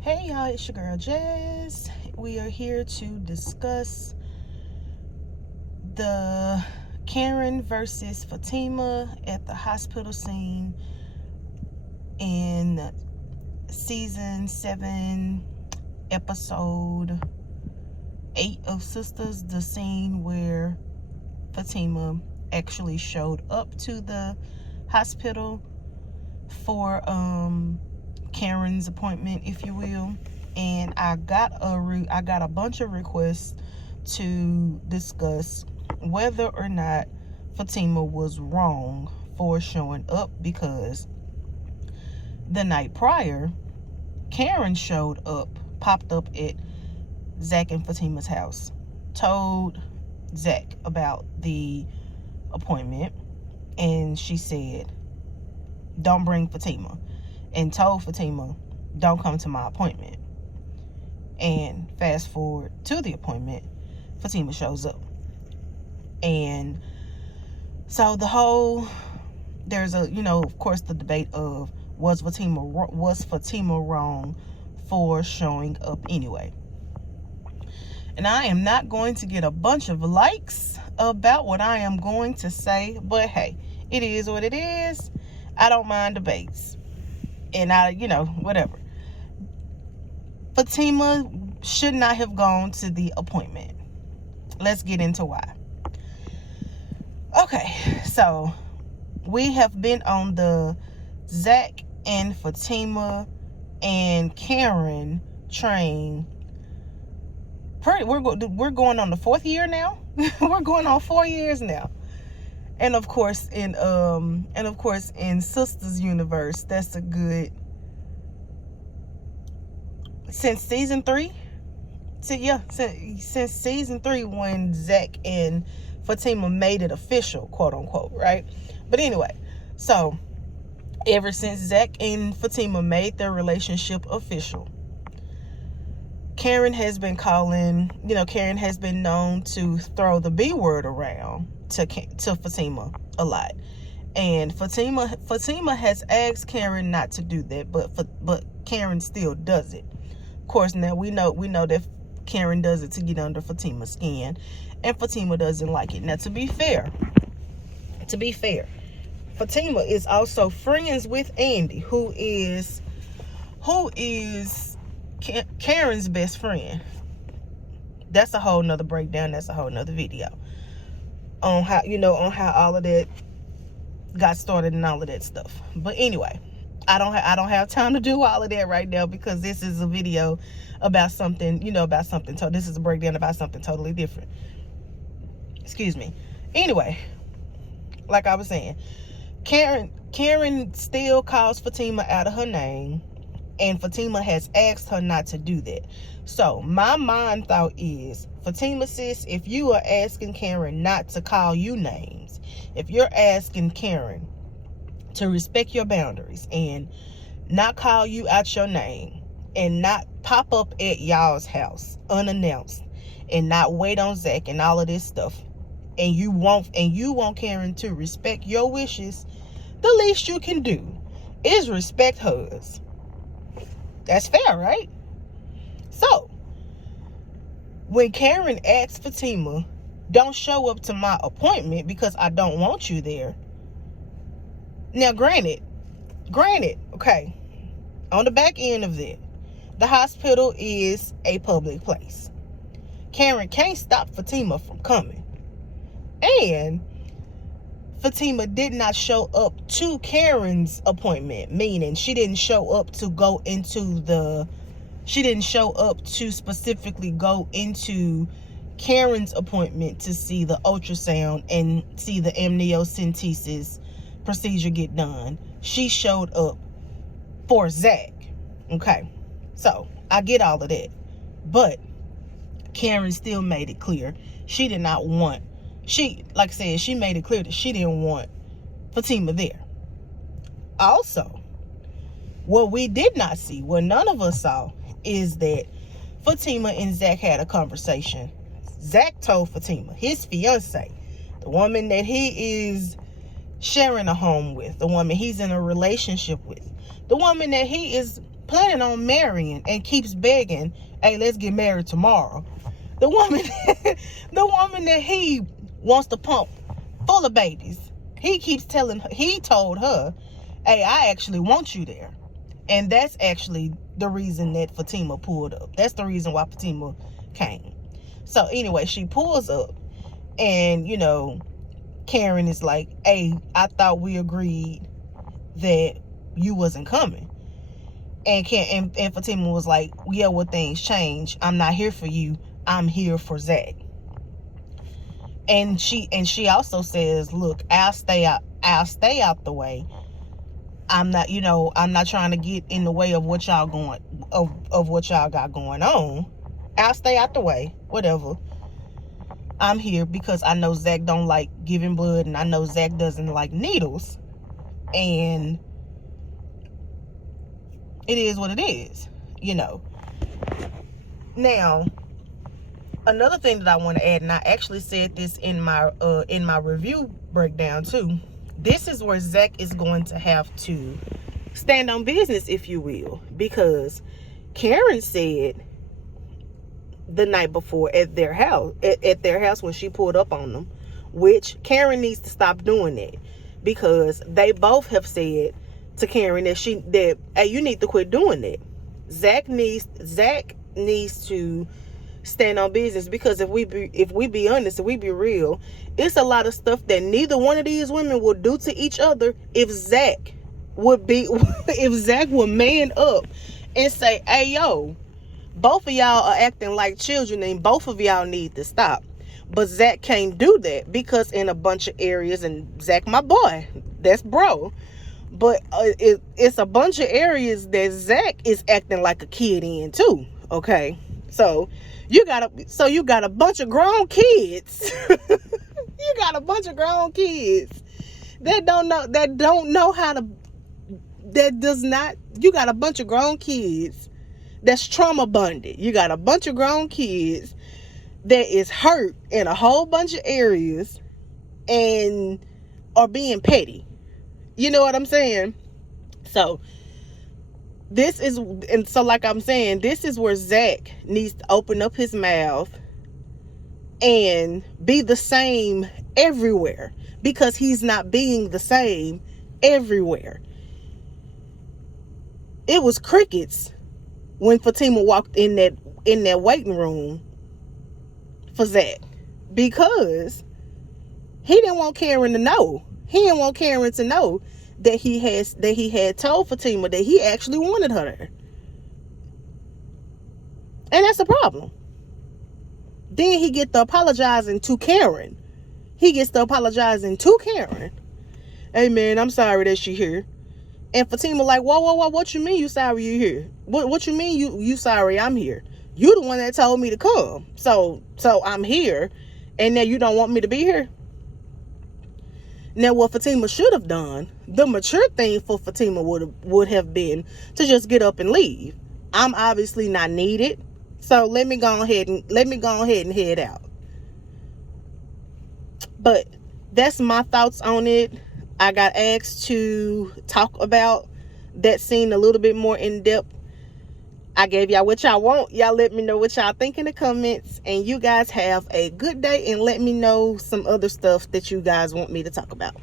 Hey y'all, it's your girl Jazz. We are here to discuss the Karen versus Fatima at the hospital scene in season 7, episode 8 of Sisters, the scene where Fatima actually showed up to the hospital for Karen's appointment, if you will. And I got a bunch of requests to discuss whether or not Fatima was wrong for showing up, because the night prior, Karen popped up at Zack and Fatima's house, told Zack about the appointment, and she said, "Don't bring Fatima," and told Fatima, "Don't come to my appointment." And fast forward to the appointment, Fatima shows up. And so there's of course, the debate of was Fatima wrong for showing up anyway. And I am not going to get a bunch of likes about what I am going to say, but hey, it is what it is. I don't mind debates. And whatever. Fatima should not have gone to the appointment. Let's get into why. Okay, so we have been on the Zack and Fatima and Karen train. We're going on the 4th year now. We're going on 4 years now. And of course in Sisters universe, that's a good, since season 3. Since season 3, when Zack and Fatima made it official, quote unquote, right? But anyway, so ever since Zack and Fatima made their relationship official, Karen has been known to throw the B word around to Fatima a lot. And Fatima has asked Karen not to do that, but Karen still does it. Of course, now we know that Karen does it to get under Fatima's skin, and Fatima doesn't like it. Now, to be fair, Fatima is also friends with Andy, who is Karen's best friend. That's a whole nother breakdown. That's a whole nother video on how all of that got started and all of that stuff. But anyway, I don't have time to do all of that right now, because this is a video about something, this is a breakdown about something totally different. Excuse me. Anyway, like I was saying, Karen still calls Fatima out of her name, and Fatima has asked her not to do that. So my mind thought is, Fatima, sis, if you are asking Karen not to call you names, if you're asking Karen to respect your boundaries and not call you out your name, and not pop up at y'all's house unannounced, and not wait on Zack and all of this stuff, and you want Karen to respect your wishes, the least you can do is respect hers. That's fair, right? So when Karen asks Fatima, "Don't show up to my appointment because I don't want you there." Now, granted, okay, on the back end of that, the hospital is a public place. Karen can't stop Fatima from coming. And Fatima did not show up to Karen's appointment, meaning she didn't show up to specifically go into Karen's appointment to see the ultrasound and see the amniocentesis procedure get done. She showed up for Zack. Okay, so I get all of that, but Karen still made it clear she did not want, she made it clear that she didn't want Fatima there. Also, what we did not see, what none of us saw, is that Fatima and Zack had a conversation. Zack told Fatima, his fiance, the woman that he is sharing a home with, the woman he's in a relationship with, the woman that he is planning on marrying and keeps begging, hey, let's get married tomorrow. The woman, the woman that he wants to pump full of babies, he keeps telling her, he told her, hey, I actually want you there. And that's actually the reason that Fatima pulled up. That's the reason why Fatima came. So anyway, she pulls up, and, you know, Karen is like, hey, I thought we agreed that you wasn't coming. And Fatima was like, yeah, well, things change. I'm not here for you. I'm here for Zack. And she also says, look, I'll stay out the way. I'm not, you know, I'm not trying to get in the way of what y'all what y'all got going on. I'll stay out the way, whatever. I'm here because I know Zack don't like giving blood, and I know Zack doesn't like needles. And it is what it is, you know. Now, another thing that I want to add, and I actually said this in my review breakdown too. This is where Zack is going to have to stand on business, if you will, because Karen said the night before at their house when she pulled up on them, which Karen needs to stop doing that, because they both have said to Karen that hey, you need to quit doing that. Zack needs to stand on business, because if we be honest, if we be real, it's a lot of stuff that neither one of these women will do to each other if Zack would man up and say, hey, yo, both of y'all are acting like children and both of y'all need to stop. But Zack can't do that, because in a bunch of areas, and Zack my boy, that's bro, but it's a bunch of areas that Zack is acting like a kid in too, okay? So you got a bunch of grown kids. You got a bunch of grown kids that you got a bunch of grown kids that's trauma bonded. You got a bunch of grown kids that is hurt in a whole bunch of areas and are being petty. You know what I'm saying? So like I'm saying, this is where Zack needs to open up his mouth and be the same everywhere, because he's not being the same everywhere. It was crickets when Fatima walked in that waiting room for Zack, because he didn't want Karen to know. He didn't want Karen to know that he had told Fatima that he actually wanted her there. And that's the problem. Then he gets to apologizing to Karen. Hey, man, I'm sorry that she here. And Fatima like, whoa, what you mean you sorry you here? What you mean you sorry I'm here? You the one that told me to come. So I'm here, and now you don't want me to be here? Now, what Fatima should have done, the mature thing for Fatima would have been to just get up and leave. I'm obviously not needed, so let me go ahead and head out. But that's my thoughts on it. I got asked to talk about that scene a little bit more in depth. I gave y'all what y'all want. Y'all let me know what y'all think in the comments. And you guys have a good day, and let me know some other stuff that you guys want me to talk about.